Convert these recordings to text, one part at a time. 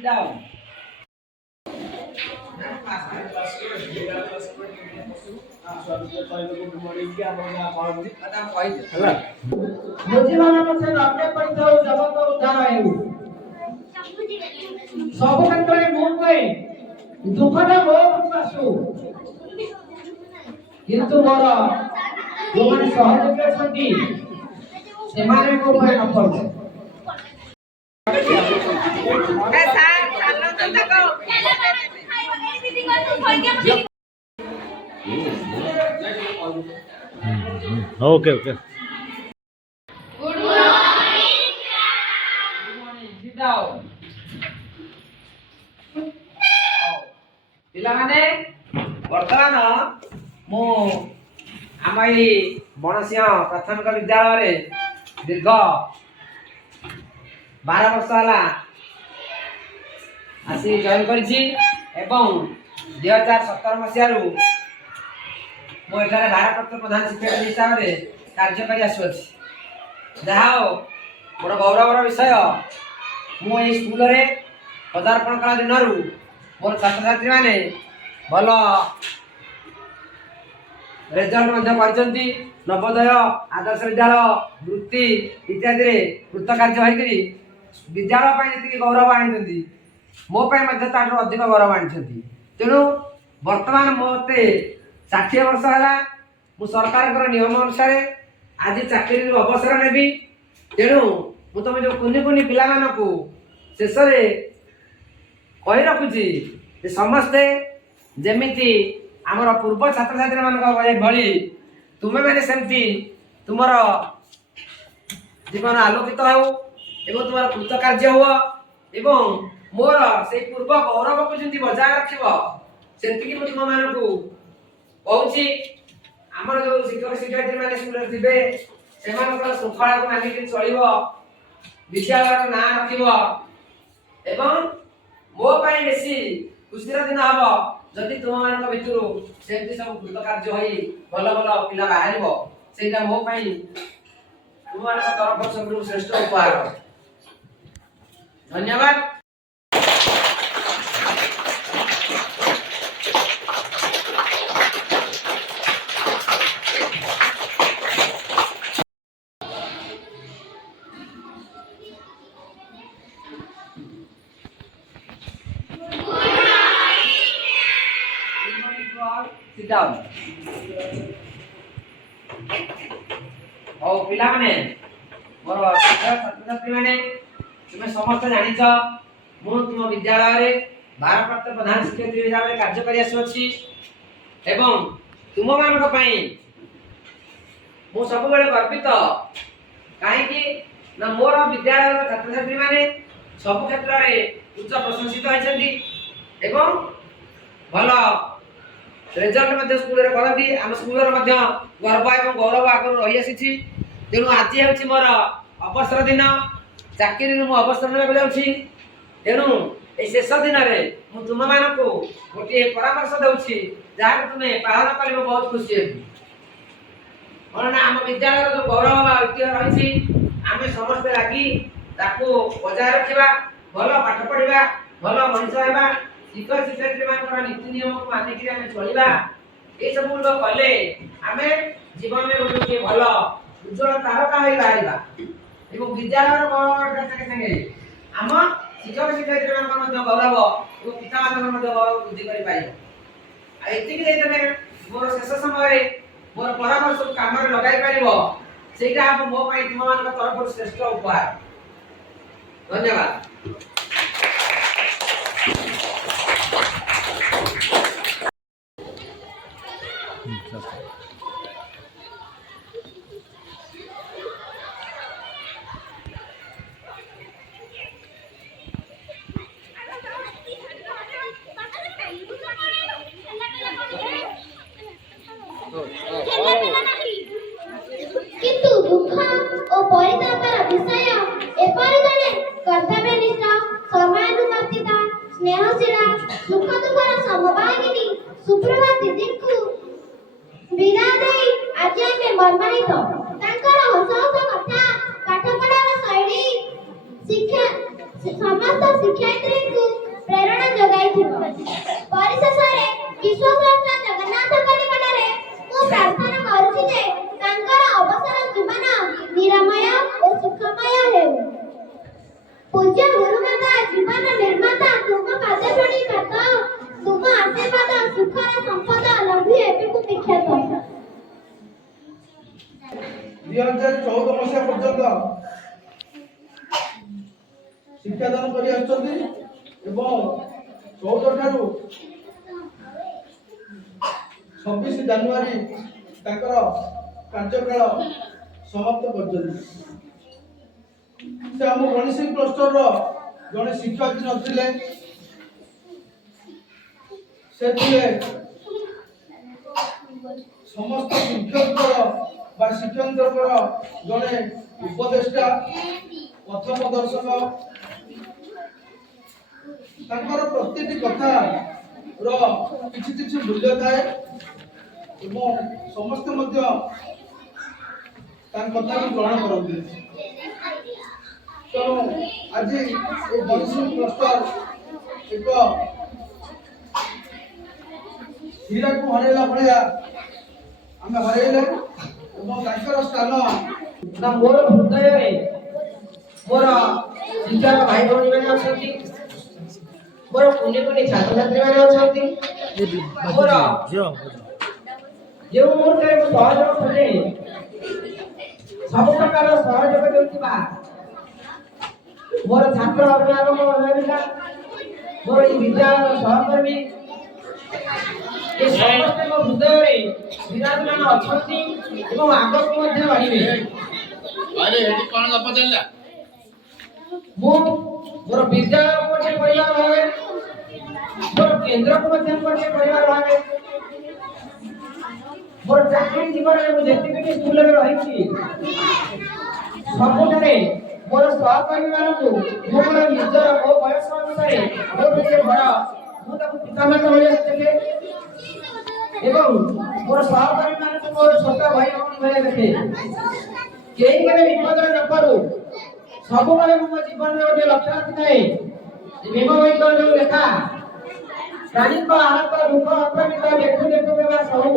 sit down. ବୁଝିବାର ପଛେ ଲକ୍ଷ୍ୟ କରିଥାଉ ଜଗତ ଉଦ୍ଧାର ହେଉ। ସବୁ କ୍ଷେତ୍ରରେ ମୁଁ କୁହେ ଦୁଃଖଟା ମୋ ପାଖକୁ ଆସୁ, କିନ୍ତୁ ମୋର ଯୋଉମାନେ ସହଯୋଗୀ ଅଛନ୍ତି ସେମାନେ ମୋ ଉପରେ ନ ପଡୁ। Okay, okay. Good morning. Sit down. ପିଲାମାନେ ବର୍ତ୍ତମାନ ମୁଁ ଆମ ଏଇ ବଣସିଂହ ପ୍ରାଥମିକ ବିଦ୍ୟାଳୟରେ ଦୀର୍ଘ 12 ବର୍ଷ ହେଲା ଆସି ଜଏନ୍ କରିଛି ଏବଂ 2017 ମସିହାରୁ ମୁଁ ଏଠାରେ ଭାରପ୍ରାପ୍ତ ପ୍ରଧାନ ଶିକ୍ଷକ ହିସାବରେ କାର୍ଯ୍ୟ କରି ଆସୁଅଛି। ଯାହା ହେଉ ମୋର ଗୌରବର ବିଷୟ, ମୁଁ ଏହି ସ୍କୁଲରେ ପଦାର୍ପଣ କଲା ଦିନରୁ ମୋର ଛାତ୍ରଛାତ୍ରୀମାନେ ଭଲ ରେଜଲ୍ଟ ମଧ୍ୟ କରିଛନ୍ତି। ନବୋଦୟ, ଆଦର୍ଶ ବିଦ୍ୟାଳୟ, ବୃତ୍ତି ଇତ୍ୟାଦିରେ କୃତକାର୍ଯ୍ୟ ହୋଇକରି ବିଦ୍ୟାଳୟ ପାଇଁ ଯେତିକି ଗୌରବ ଆଣିଛନ୍ତି ମୋ ପାଇଁ ମଧ୍ୟ ତାଠାରୁ ଅଧିକ ଗୌରବ ଆଣିଛନ୍ତି। ତେଣୁ ବର୍ତ୍ତମାନ ମୋତେ 60 ବର୍ଷ ହେଲା। ମୁଁ ସରକାରଙ୍କର ନିୟମ ଅନୁସାରେ ଆଜି ଚାକିରିରୁ ଅବସର ନେବି। ତେଣୁ ମୁଁ ତୁମ ଯେଉଁ କୁନି କୁନି ପିଲାମାନଙ୍କୁ ଶେଷରେ କହି ରଖୁଛି ଯେ ସମସ୍ତେ ଯେମିତି ଆମର ପୂର୍ବ ଛାତ୍ରଛାତ୍ରୀମାନଙ୍କ ଭଳି ତୁମେମାନେ ସେମିତି ତୁମର ଜୀବନ ଆଲୋକିତ ହେଉ ଏବଂ ତୁମର କୃତକାର୍ଯ୍ୟ ହୁଅ ଏବଂ ମୋର ସେଇ ପୂର୍ବ ଗୌରବକୁ ଯେମିତି ବଜାୟ ରଖିବ ସେତିକି ମୁଁ ତୁମମାନଙ୍କୁ କହୁଛି। ଆମର ଯେଉଁ ଶିକ୍ଷକ ଶିକ୍ଷୟିତ୍ରୀମାନେ ସ୍କୁଲରେ ଥିବେ ସେମାନଙ୍କର ଶୃଙ୍ଖଳାକୁ ମାନିକି ଚଳିବ, ବିଦ୍ୟାଳୟର ନାଁ ରଖିବ ଏବଂ ମୋ ପାଇଁ ବେଶୀ ଖୁସିର ଦିନ ହବ ଯଦି ତୁମମାନଙ୍କ ଭିତରୁ ସେମିତି ସବୁ କୃତକାର୍ଯ୍ୟ ହୋଇ ଭଲ ଭଲ ପିଲା ବାହାରିବ। ସେଇଟା ମୋ ପାଇଁ ତୁମମାନଙ୍କ ତରଫରୁ ସବୁଠୁ ଶ୍ରେଷ୍ଠ ଉପହାର। ଧନ୍ୟବାଦ। Sit down. ପିଲାମାନେ ମୋର ଛାତ୍ରଛାତ୍ରୀମାନେ ତୁମେ ସମସ୍ତେ ଜାଣିଛ ମୁଁ ତୁମ ବିଦ୍ୟାଳୟରେ ଭାରପ୍ରାପ୍ତ ପ୍ରଧାନ ଶିକ୍ଷୟିତ୍ରୀ ହିସାବରେ କାର୍ଯ୍ୟ କରି ଆସୁଅଛି ଏବଂ ତୁମମାନଙ୍କ ପାଇଁ ମୁଁ ସବୁବେଳେ ଗର୍ବିତ। କାହିଁକି ନା ମୋର ବିଦ୍ୟାଳୟର ଛାତ୍ରଛାତ୍ରୀମାନେ ସବୁ କ୍ଷେତ୍ରରେ ଉଚ୍ଚ ପ୍ରଶଂସିତ ହୋଇଛନ୍ତି ଏବଂ ଭଲ ରେଜଲ୍ଟ ମଧ୍ୟ ସ୍କୁଲରେ କରନ୍ତି। ଆମ ସ୍କୁଲର ମଧ୍ୟ ଗର୍ବ ଏବଂ ଗୌରବ ଆଗରୁ ରହିଆସିଛି। ତେଣୁ ଆଜି ହେଉଛି ମୋର ଅବସର ଦିନ, ଚାକିରିରୁ ମୁଁ ଅବସର ନେବାକୁ ଯାଉଛି। ତେଣୁ ଏହି ଶେଷ ଦିନରେ ମୁଁ ତୁମମାନଙ୍କୁ ଗୋଟିଏ ପରାମର୍ଶ ଦେଉଛି, ଯାହାକୁ ତୁମେ ପାଳନ କଲେ ମୁଁ ବହୁତ ଖୁସି ହେବି। କ'ଣ ନା ଆମ ବିଦ୍ୟାଳୟର ଯେଉଁ ଗୌରବ ବା ଐତିହ୍ୟ ରହିଛି ଆମେ ସମସ୍ତେ ଲାଗି ତାକୁ ବଜାୟ ରଖିବା, ଭଲ ପାଠ ପଢ଼ିବା, ଭଲ ମଣିଷ ହେବା, ଶିକ୍ଷକ ଶିକ୍ଷୟିତ୍ରୀମାନଙ୍କର ନୀତି ନିୟମକୁ ମାନିକରି ଆମେ ଚଳିବା। ଏସବୁ କଲେ ଆମେ ଜୀବନରେ ଗୋଟିଏ ଭଲ ଉଜ୍ଜ୍ୱଳ ତାରକା ହୋଇ ବାହାରିବା ଏବଂ ବିଦ୍ୟାଳୟର ଗୌରବ ସାଙ୍ଗେ ସାଙ୍ଗେ ଆମ ଶିକ୍ଷକ ଶିକ୍ଷୟିତ୍ରୀମାନଙ୍କ ମଧ୍ୟ ଗୌରବ ଏବଂ ପିତାମାତାଙ୍କର ମଧ୍ୟ ଗୌରବ ବୃଦ୍ଧି କରିପାରିବ। ଆଉ ଏତିକି ଯଦି ତମେ ମୋର ଶେଷ ସମୟରେ ମୋର ପରାମର୍ଶକୁ କାମରେ ଲଗାଇ ପାରିବ ସେଇଟା ହେବ ମୋ ପାଇଁ ତୁମମାନଙ୍କ ତରଫରୁ ଶ୍ରେଷ୍ଠ ଉପହାର। ଧନ୍ୟବାଦ। କିନ୍ତୁ ଦୁଃଖ ଓ ପରିତାପର ବିଷୟ ଏପରି ଜଣେ କର୍ତ୍ତବ୍ୟନିଷ୍ଠ, ସମୟାନୁବର୍ତ୍ତିତା, ସ୍ନେହଶୀଳା, ସୁଖ ଦୁଃଖର ସମଭାଗିନୀ ସୁପ୍ରଭା ଦିଦିଙ୍କୁ ବିଦାୟ ଦେଇ ଆଜି ଆମେ ମର୍ମାହିତ। ତାଙ୍କର ହସ ହସ କଥା, ପାଠ ପଢ଼ାର ଶୈଳୀ, ସମସ୍ତ ଶିକ୍ଷୟିତ୍ରୀଙ୍କୁ ଚାହୁଁଛି ଯେ ତାଙ୍କର ଅବସର ଜୀବନ ନିରାମୟ ଓ ସୁଖମୟ ହେଉ। ପୂଜ୍ୟ ଗୁରୁମାତା ଜୀବନ ନିର୍ମାତା ତୁମ ପାଦ ଛୁଇଁ ପାତ, ତୁମ ଆଶୀର୍ବାଦ ସୁଖର ସମ୍ପଦ ଲଭି ଏବେକୁ ବିଖ୍ୟାତ। 2014 ମସିହା ପର୍ଯ୍ୟନ୍ତ ଶିକ୍ଷାଦାନ କରି ଆସୁଛନ୍ତି ଏବଂ 14 ଠାରୁ 26 ଜାନୁଆରୀ ତାଙ୍କର କାର୍ଯ୍ୟକାଳ ସମାପ୍ତ କରିଛନ୍ତି। ସେ ଆମ ଗଣେଶ କ୍ଲଷ୍ଟରର ଜଣେ ଶିକ୍ଷୟିତ୍ରୀ ନଥିଲେ, ସେ ଥିଲେ ସମସ୍ତ ଶିକ୍ଷକଙ୍କର ବା ଶିକ୍ଷକଙ୍କର ଜଣେ ଉପଦେଷ୍ଟା, ପଥ ପ୍ରଦର୍ଶକ। ତାଙ୍କର ପ୍ରତିଟି କଥାର କିଛି କିଛି ମୂଲ୍ୟ ଥାଏ ଏବଂ ସମସ୍ତେ ମଧ୍ୟ ତାଙ୍କ କଥାକୁ ଗ୍ରହଣ କରନ୍ତି। ତେଣୁ ଆଜି ଏ ଗଣେଶ କ୍ଲଷ୍ଟର ଏକ ହୀରାକୁ ହରେଇଲା ଭଳିଆ ଆମେ ହରେଇଲେ ଏବଂ ତାଙ୍କର ସ୍ଥାନ ନା ମୋର ହୃଦୟରେ ମୋର ଶିକ୍ଷକ ଭାଇ ଭଉଣୀମାନେ ଅଛନ୍ତି, ମୋର କୁନି କୁନି ଛାତ୍ରଛାତ୍ରୀମାନେ ଅଛନ୍ତି। ମୋର ଯେଉଁ ମୁହୂର୍ତ୍ତରେ ମୁଁ ସହଯୋଗ ଖୋଜେ ସବୁ ପ୍ରକାର ସହଯୋଗ ଦେଉଥିବା ମୋର ଛାତ୍ର ଅଭିଭାବକ ଅଭିଭାବିକା, ମୋର ଏହି ବିଦ୍ୟାଳୟର ସହକର୍ମୀ, ଏ ସମସ୍ତେ ମୋ ହୃଦୟରେ ବିରାଜମାନ ଅଛନ୍ତି ଏବଂ ଆଗକୁ ମଧ୍ୟ ବଢ଼ିବେ। ମୁଁ ମୋର ବିଦ୍ୟାଳୟକୁ ଗୋଟିଏ ପରିବାର ଭାବେ, ମୋର କେନ୍ଦ୍ରକୁ ମଧ୍ୟ ଗୋଟିଏ ପରିବାର ଭାବେ, ମୋର ଚାକିରି ଜୀବନରେ ମୁଁ ଯେତିକି ବି ସ୍କୁଲରେ ରହିଛି ସବୁଠାରେ ମୋର ସହକର୍ମୀମାନଙ୍କୁ ମୁଁ ମୋର ନିଜର ମୋ ବୟସ ଅନୁସାରେ ମୋ ଟିକେ ବଡ଼ ମୁଁ ତାକୁ ପିତାମାତା ଭଳିଆ ଦେଖେ ଏବଂ ମୋର ସହକର୍ମୀମାନଙ୍କୁ ମୋର ଛୋଟ ଭାଇ ଭଉଣୀ ଭଳିଆ ଦେଖେ। କେହି କେବେ ବିପଦରେ ନ ପଡୁ, ସବୁବେଳେ ମୋ ଜୀବନରେ ଗୋଟିଏ ଲକ୍ଷ୍ୟ ରଖିଥାଏ। ଭୀମ ଭାଇଙ୍କର ଯୋଉ ଲେଖା, ପ୍ରାଣୀଙ୍କ ଆହତ ଦୁଃଖ ଅପ୍ରମିତ ଦେଖୁ ଦେଖୁ କେବା ସହୁ,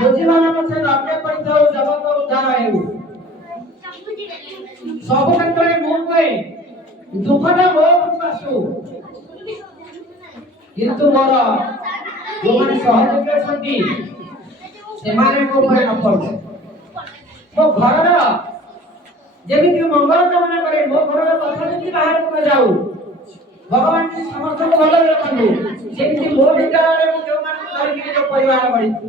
ବୁଝିମାନ ପଛେ ଲକ୍ଷ୍ୟ କରିଥାଉ ଜଗତ ଉଦ୍ଧାର ହେଉ। ସବୁ କ୍ଷେତ୍ରରେ ମୁଁ କୁହେ ଦୁଃଖଟା ମୋ ଉପରକୁ ଆସୁ, କିନ୍ତୁ ମୋର ଯୋଉମାନେ ସହଯୋଗୀ ଅଛନ୍ତି ସେମାନେ ମୋ ଉପରେ ନ ପଡୁ। ମୋ ଘରର ଯେମିତି ମଙ୍ଗଳ କାମନା କରେ, ମୋ ଘରର କଥା ଯେମିତି ବାହାରକୁ ନ ଯାଉ, ଭଗବାନ ସମସ୍ତଙ୍କୁ ଭଲରେ ରଖନ୍ତୁ, ସେମିତି ମୋ ବିଦ୍ୟାଳୟରେ ମୁଁ ଯୋଉମାନଙ୍କୁ ଧରିକି ଯୋଉ ପରିବାର ବଢିଛି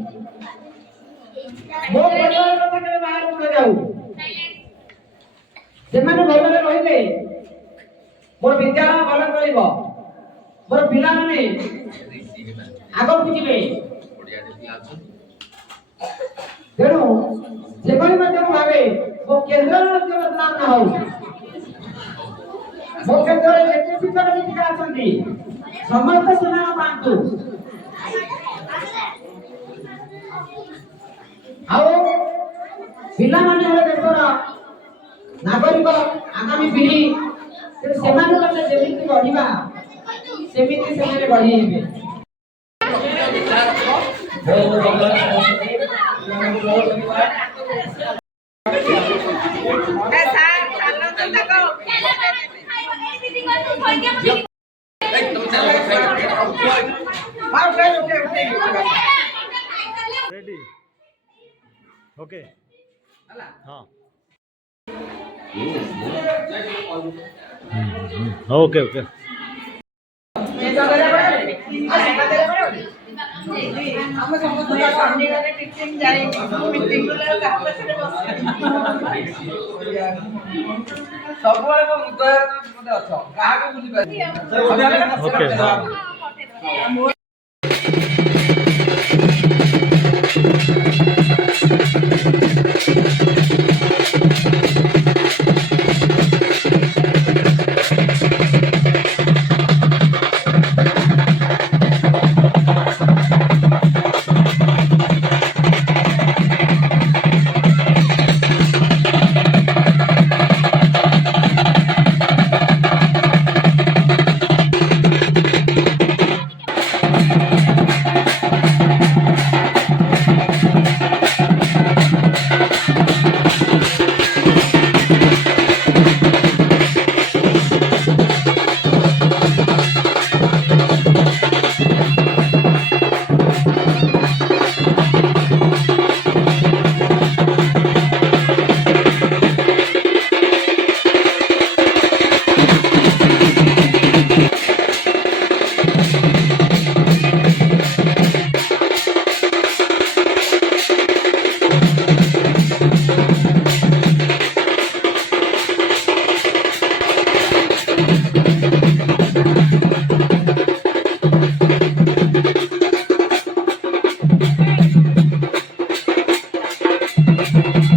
ମୋ ପରିବାର କଥା କେବେ ବାହାରକୁ ନ ଯାଉ। ସେମାନେ ଭଲରେ ରହିଲେ ମୋର ବିଦ୍ୟାଳୟ ଭଲ ଚଳିବ, ମୋର ପିଲାମାନେ ଆଗକୁ ଯିବେ। ତେଣୁ ସେଭଳି ମଧ୍ୟ ମୁଁ ଭାବେ ମୋ କେନ୍ଦ୍ରରେ ମଧ୍ୟ ବଦନାମ ନ ହଉ। ମୋ କ୍ଷେତ୍ରରେ ଯେତେ ଶିକ୍ଷକ ଶିକ୍ଷିକା ଅଛନ୍ତି ସମସ୍ତେ ସୁନାମ ପାଆନ୍ତୁ। ଆଉ ପିଲାମାନେ ହେଲେ ଦେଶର ନାଗରିକ, ଆଗାମୀ ପିଢ଼ି, ସେମାନଙ୍କୁ ଆମେ ଯେମିତି ବଢିବା ସେମିତି ସେମାନେ ବଢି ହେବେ। रेडी ओके हाँ ओके ओके ସବୁବେଳେ ମୋ ହୃଦୟରେ ଅଛ, କାହାକୁ ବୁଝିପାରିବି। ओके हाँ हाँ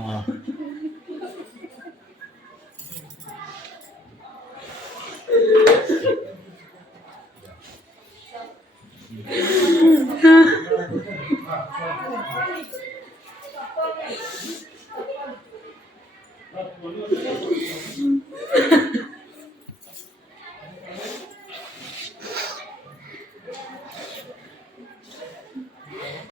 हाँ